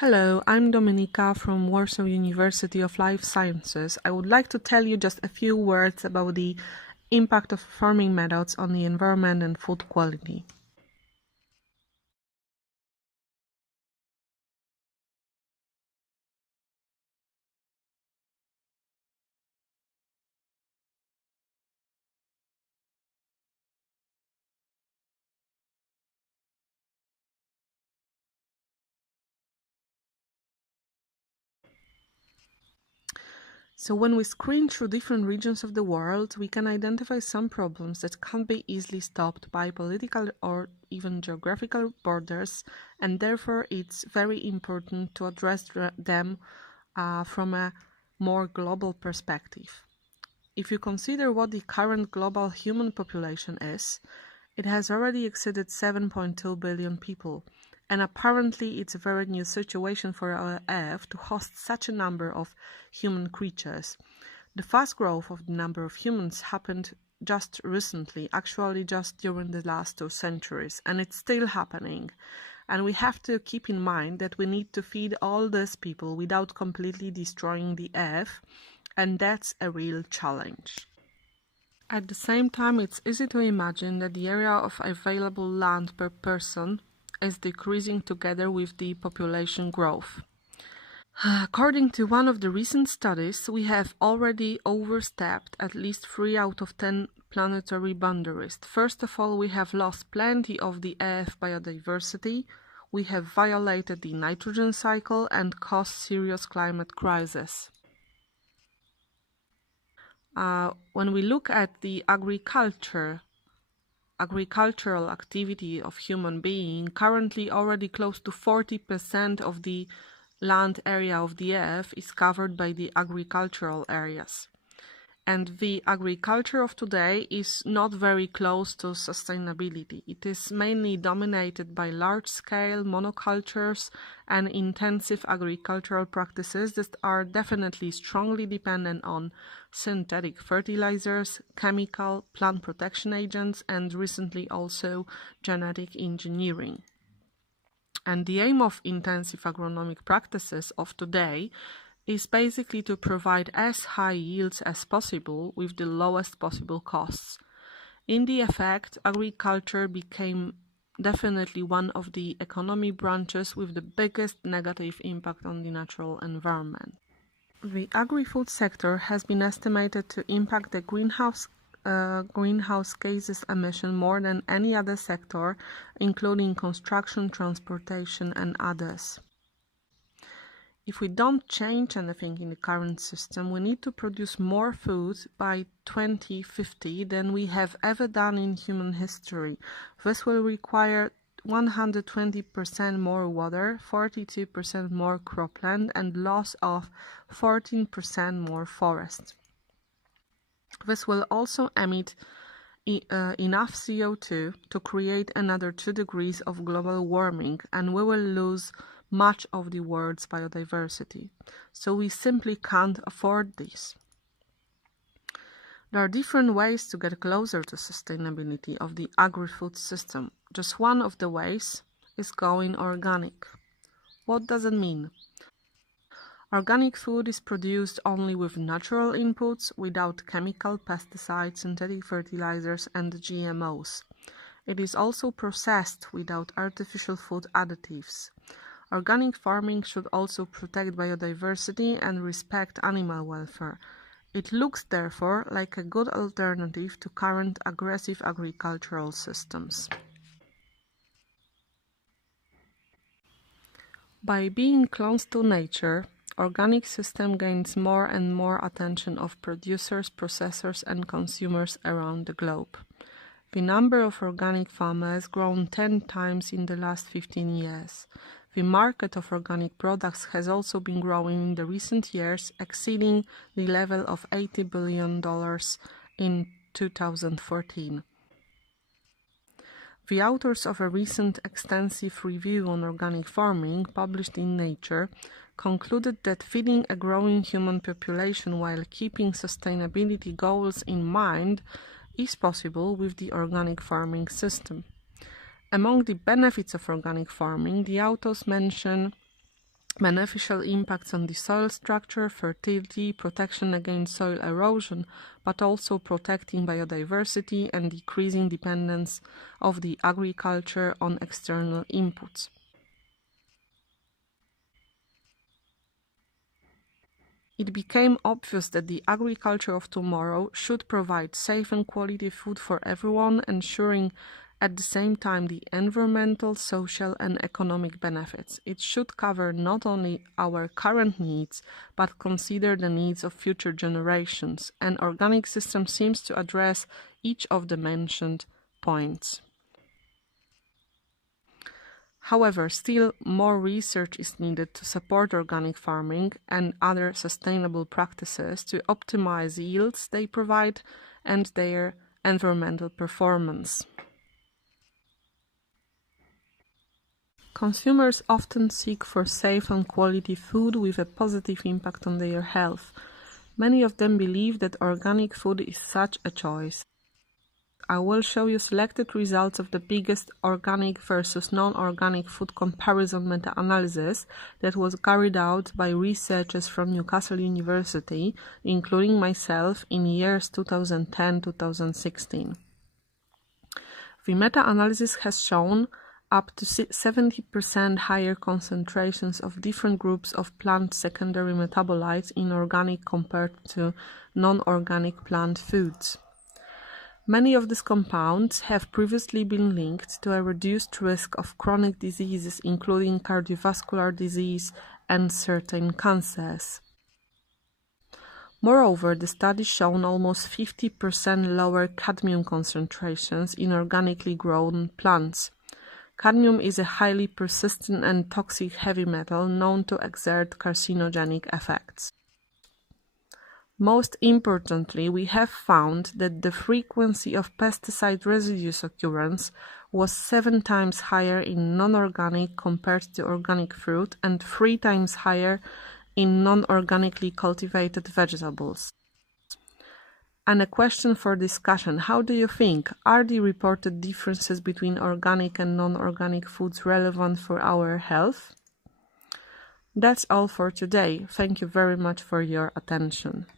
Hello, I'm Dominika from Warsaw University of Life Sciences. I would like to tell you just a few words about the impact of farming methods on the environment and food quality. So when we screen through different regions of the world, we can identify some problems that can't be easily stopped by political or even geographical borders, and therefore it's very important to address them from a more global perspective. If you consider what the current global human population is, it has already exceeded 7.2 billion people, and apparently it's a very new situation for our Earth to host such a number of human creatures. The fast growth of the number of humans happened just recently, actually just during the last 2 centuries, and it's still happening. And we have to keep in mind that we need to feed all these people without completely destroying the Earth, and that's a real challenge. At the same time, it's easy to imagine that the area of available land per person is decreasing together with the population growth. According to one of the recent studies, we have already overstepped at least 3 out of 10 planetary boundaries. First of all, we have lost plenty of the Earth biodiversity, we have violated the nitrogen cycle and caused serious climate crisis. When we look at the agricultural activity of human being, currently already close to 40% of the land area of the Earth is covered by the agricultural areas. And the agriculture of today is not very close to sustainability. It is mainly dominated by large-scale monocultures and intensive agricultural practices that are definitely strongly dependent on synthetic fertilizers, chemical, plant protection agents, and recently also genetic engineering. And the aim of intensive agronomic practices of today is basically to provide as high yields as possible with the lowest possible costs. In the effect, agriculture became definitely one of the economy branches with the biggest negative impact on the natural environment. The agri-food sector has been estimated to impact the greenhouse gases emission more than any other sector, including construction, transportation, and others. If we don't change anything in the current system, we need to produce more food by 2050 than we have ever done in human history. This will require 120% more water, 42% more cropland, and loss of 14% more forest. This will also emit enough CO2 to create another 2 degrees of global warming, and we will lose much of the world's biodiversity. So we simply can't afford this. There are different ways to get closer to sustainability of the agri-food system. Just one of the ways is going organic. What does it mean? Organic food is produced only with natural inputs, without chemical, pesticides, synthetic fertilizers, and GMOs. It is also processed without artificial food additives. Organic farming should also protect biodiversity and respect animal welfare. It looks, therefore, like a good alternative to current aggressive agricultural systems. By being close to nature, organic system gains more and more attention of producers, processors, and consumers around the globe. The number of organic farmers has grown 10 times in the last 15 years. The market of organic products has also been growing in the recent years, exceeding the level of $80 billion in 2014. The authors of a recent extensive review on organic farming, published in Nature, concluded that feeding a growing human population while keeping sustainability goals in mind is possible with the organic farming system. Among the benefits of organic farming, the authors mention beneficial impacts on the soil structure, fertility, protection against soil erosion, but also protecting biodiversity and decreasing dependence of the agriculture on external inputs. It became obvious that the agriculture of tomorrow should provide safe and quality food for everyone, ensuring at the same time the environmental, social and economic benefits. It should cover not only our current needs, but consider the needs of future generations. An organic system seems to address each of the mentioned points. However, still more research is needed to support organic farming and other sustainable practices to optimize yields they provide and their environmental performance. Consumers often seek for safe and quality food with a positive impact on their health. Many of them believe that organic food is such a choice. I will show you selected results of the biggest organic versus non-organic food comparison meta-analysis that was carried out by researchers from Newcastle University, including myself, in years 2010-2016. The meta-analysis has shown up to 70% higher concentrations of different groups of plant secondary metabolites in organic compared to non-organic plant foods. Many of these compounds have previously been linked to a reduced risk of chronic diseases, including cardiovascular disease and certain cancers. Moreover, the study shown almost 50% lower cadmium concentrations in organically grown plants. Cadmium is a highly persistent and toxic heavy metal known to exert carcinogenic effects. Most importantly, we have found that the frequency of pesticide residues occurrence was 7 times higher in non-organic compared to organic fruit and 3 times higher in non-organically cultivated vegetables. And a question for discussion: how do you think? Are the reported differences between organic and non-organic foods relevant for our health? That's all for today. Thank you very much for your attention.